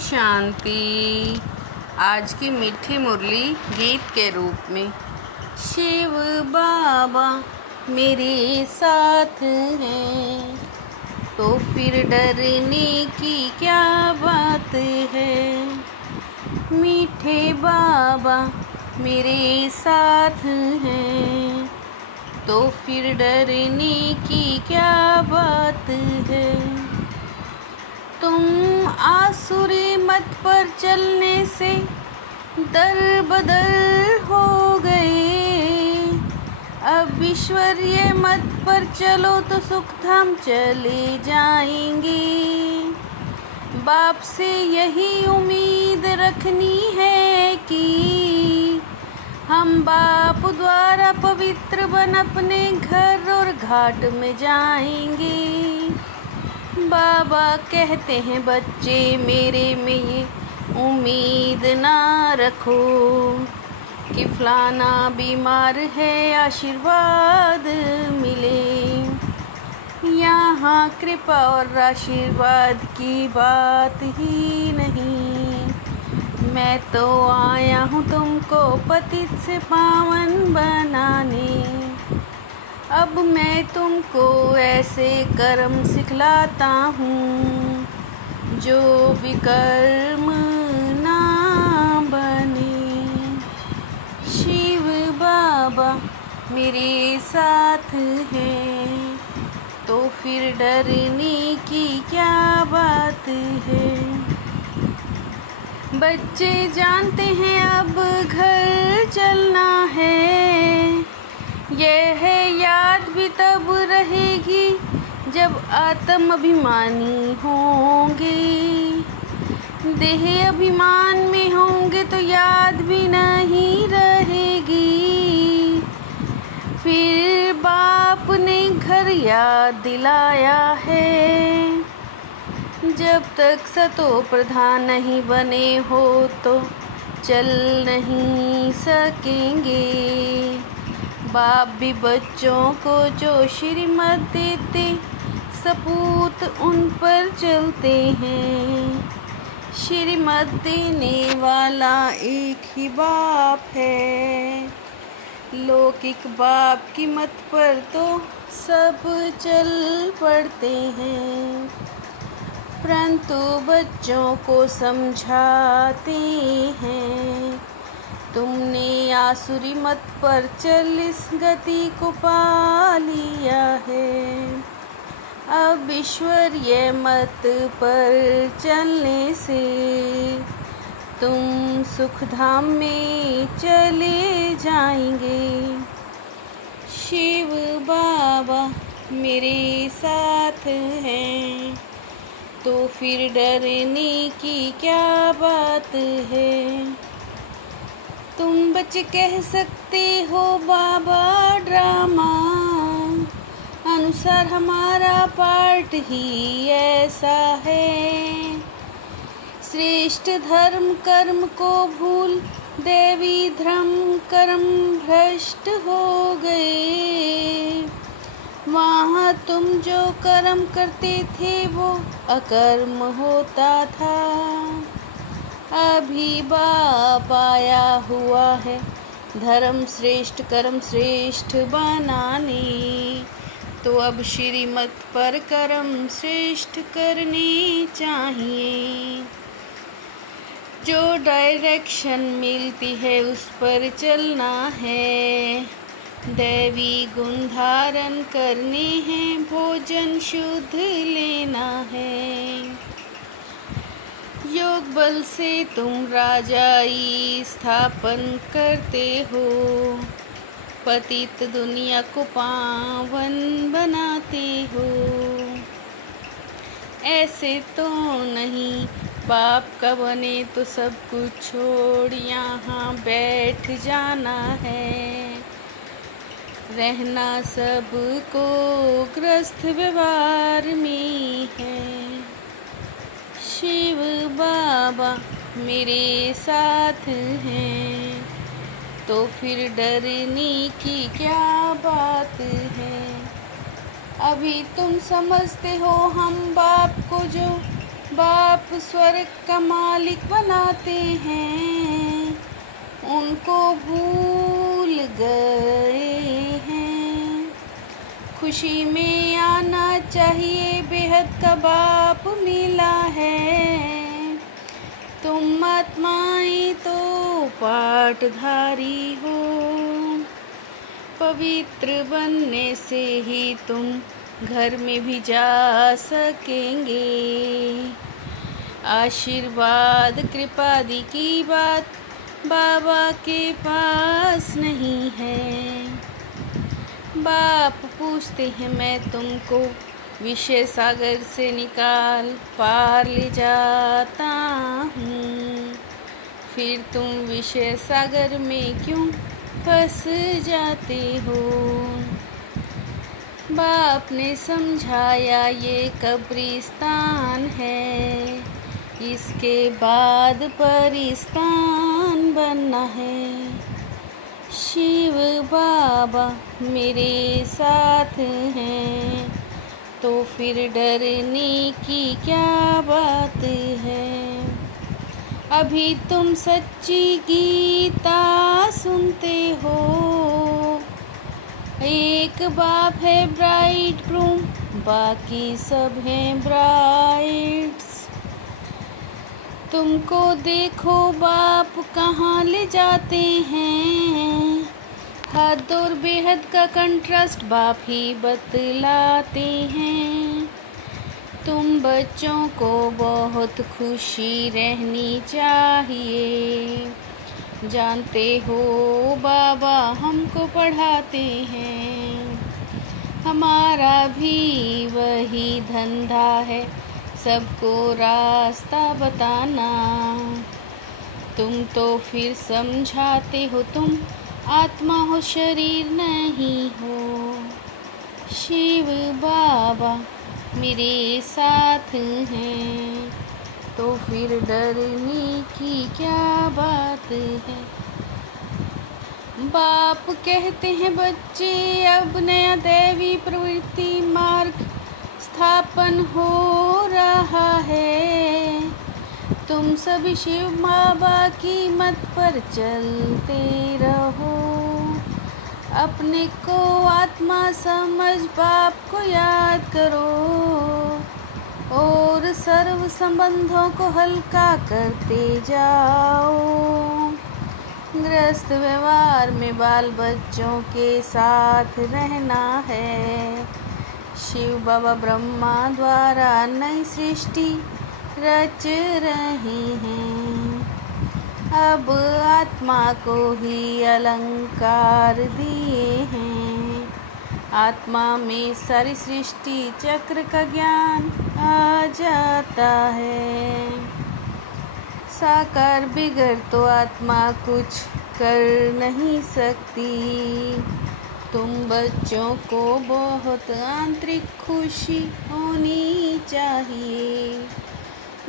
शांति। आज की मीठी मुरली गीत के रूप में। शिव बाबा मेरे साथ हैं तो फिर डरने की क्या बात है। मीठे बाबा मेरे साथ हैं तो फिर डरने की क्या बात है। तुम आसुरी मत पर चलने से दर बदर हो गए। अब ईश्वरीय मत पर चलो तो सुख धाम चले जाएंगे। बाप से यही उम्मीद रखनी है कि हम बाप द्वारा पवित्र बन अपने घर और घाट में जाएंगे। बाबा कहते हैं बच्चे मेरे में ये उम्मीद ना रखो कि फलाना बीमार है आशीर्वाद मिले। यहाँ कृपा और आशीर्वाद की बात ही नहीं। मैं तो आया हूँ तुमको पतित से पावन बनाने। अब मैं तुमको ऐसे कर्म सिखलाता हूँ जो विकर्म ना बने। शिव बाबा मेरे साथ हैं तो फिर डरने की क्या बात है। बच्चे जानते हैं अब घर चलना है। यह याद भी तब रहेगी जब आत्म अभिमानी होंगे। देह अभिमान में होंगे तो याद भी नहीं रहेगी। फिर बाप ने घर याद दिलाया है। जब तक सतो प्रधान नहीं बने हो तो चल नहीं सकेंगे। बाप भी बच्चों को जो श्रीमत देते सपूत उन पर चलते हैं। श्रीमत देने वाला एक ही बाप है। लौकिक बाप की मत पर तो सब चल पड़ते हैं परंतु बच्चों को समझाते हैं। तुमने आसुरी मत पर चल इस गति को पा लिया है। अब ईश्वरीय मत पर चलने से तुम सुख धाम में चले जाएंगे। शिव बाबा मेरे साथ हैं तो फिर डरने की क्या बात है। तुम बच्चे कह सकते हो बाबा ड्रामा अनुसार हमारा पार्ट ही ऐसा है। श्रेष्ठ धर्म कर्म को भूल देवी धर्म कर्म भ्रष्ट हो गए। वहाँ तुम जो कर्म करते थे वो अकर्म होता था। अभी बाप आया हुआ है धर्म श्रेष्ठ कर्म श्रेष्ठ बनाने। तो अब श्रीमत पर कर्म श्रेष्ठ करने चाहिए। जो डायरेक्शन मिलती है उस पर चलना है। दैवी गुण धारण करने हैं भोजन शुद्ध लेना है। योग बल से तुम राजाई स्थापन करते हो। पतित दुनिया को पावन बनाते हो। ऐसे तो नहीं बाप का बने तो सब कुछ छोड़ यहाँ बैठ जाना है। रहना सबको ग्रस्त व्यवहार में है। शिव बाबा मेरे साथ हैं तो फिर डरने की क्या बात है। अभी तुम समझते हो हम बाप को जो बाप स्वर्ग का मालिक बनाते हैं, उनको भूल गए हैं। खुशी में आना चाहिए, बेहद का बाप मिला है। तुम आत्माएं तो पाठधारी हो, पवित्र बनने से ही तुम घर में भी जा सकेंगे। आशीर्वाद कृपादि की बात बाबा के पास नहीं है। बाप पूछते हैं, मैं तुमको विषय सागर से निकाल पार ले जाता हूँ, फिर तुम विषय सागर में क्यों फंस जाते हो। बाप ने समझाया ये कब्रिस्तान है, इसके बाद परिस्तान बनना है। शिव बाबा मेरे साथ हैं, तो फिर डरने की क्या बात है। अभी तुम सच्ची गीता सुनते हो, एक बाप है ब्राइड ग्रूम, बाकी सब हैं ब्राइड्स। तुमको देखो बाप कहाँ ले जाते हैं, हद और बेहद का कंट्रास्ट बाप ही बतलाते हैं। तुम बच्चों को बहुत खुशी रहनी चाहिए, जानते हो बाबा हमको पढ़ाते हैं। हमारा भी वही धंधा है, सबको रास्ता बताना। तुम तो फिर समझाते हो तुम आत्मा हो, शरीर नहीं हो। शिव बाबा मेरे साथ हैं, तो फिर डरने की क्या बात है। बाप कहते हैं, बच्चे अब नया दैवी प्रवृत्ति मार्ग स्थापन हो रहा है। तुम सभी शिव बाबा की मत पर चलते रहो, अपने को आत्मा समझ बाप को याद करो, और सर्व संबंधों को हल्का करते जाओ। गृहस्थ व्यवहार में बाल बच्चों के साथ रहना है। शिव बाबा ब्रह्मा द्वारा नई सृष्टि रच रहे हैं, अब आत्मा को ही अलंकार दिए हैं। आत्मा में सारी सृष्टि चक्र का ज्ञान आ जाता है। साकार बिगड़ तो आत्मा कुछ कर नहीं सकती। तुम बच्चों को बहुत आंतरिक खुशी होनी चाहिए।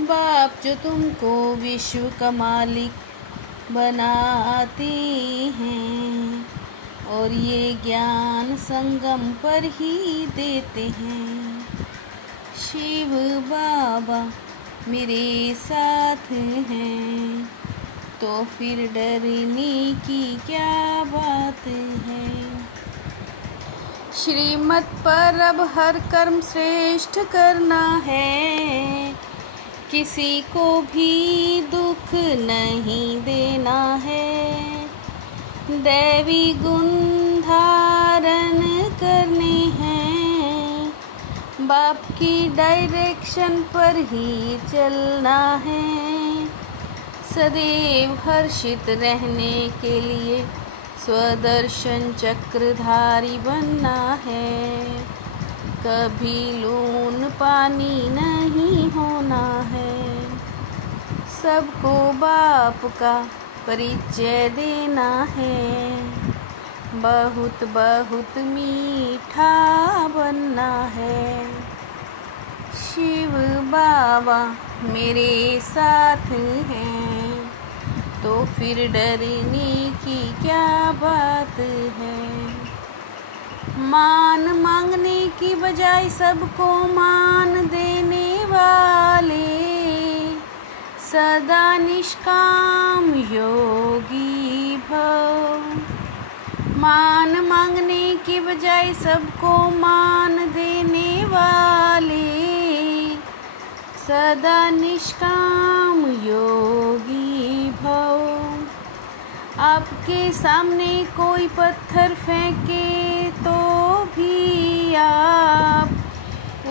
बाप जो तुमको विश्व का मालिक बनाते हैं, और ये ज्ञान संगम पर ही देते हैं। शिव बाबा मेरे साथ हैं, तो फिर डरने की क्या बात है। श्रीमत पर अब हर कर्म श्रेष्ठ करना है, किसी को भी दुख नहीं देना है। दैवी गुण धारण करने हैं, बाप की डायरेक्शन पर ही चलना है। सदैव हर्षित रहने के लिए स्वदर्शन चक्रधारी बनना है। कभी लून पानी नहीं होना है। सबको बाप का परिचय देना है, बहुत बहुत मीठा बनना है। शिव बाबा मेरे साथ हैं, तो फिर डरने की क्या बात है। मान मांगने की बजाय सबको मान देने वाले सदा निष्काम योगी भव। मान मांगने की बजाय सबको मान देने वाले, सदा निष्काम योगी भव। आपके सामने कोई पत्थर फेंके तो भी आप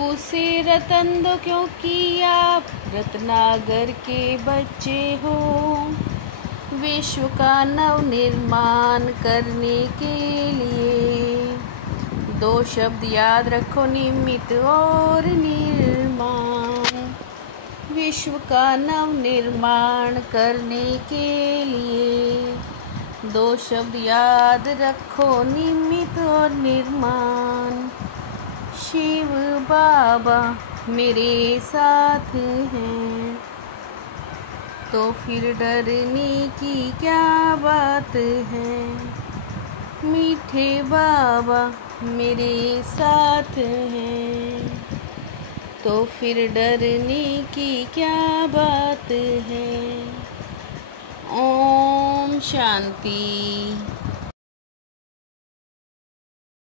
उसे रतन दो, क्योंकि आप रत्नागर के बच्चे हो। विश्व का नव निर्माण करने के लिए दो शब्द याद रखो, निमित्त और निर्माण। विश्व का नव निर्माण करने के लिए दो शब्द याद रखो, निमित्त और निर्माण। शिव बाबा मेरे साथ हैं तो फिर डरने की क्या बात है। मीठे बाबा मेरे साथ हैं तो फिर डरने की क्या बात है। ओम शांति।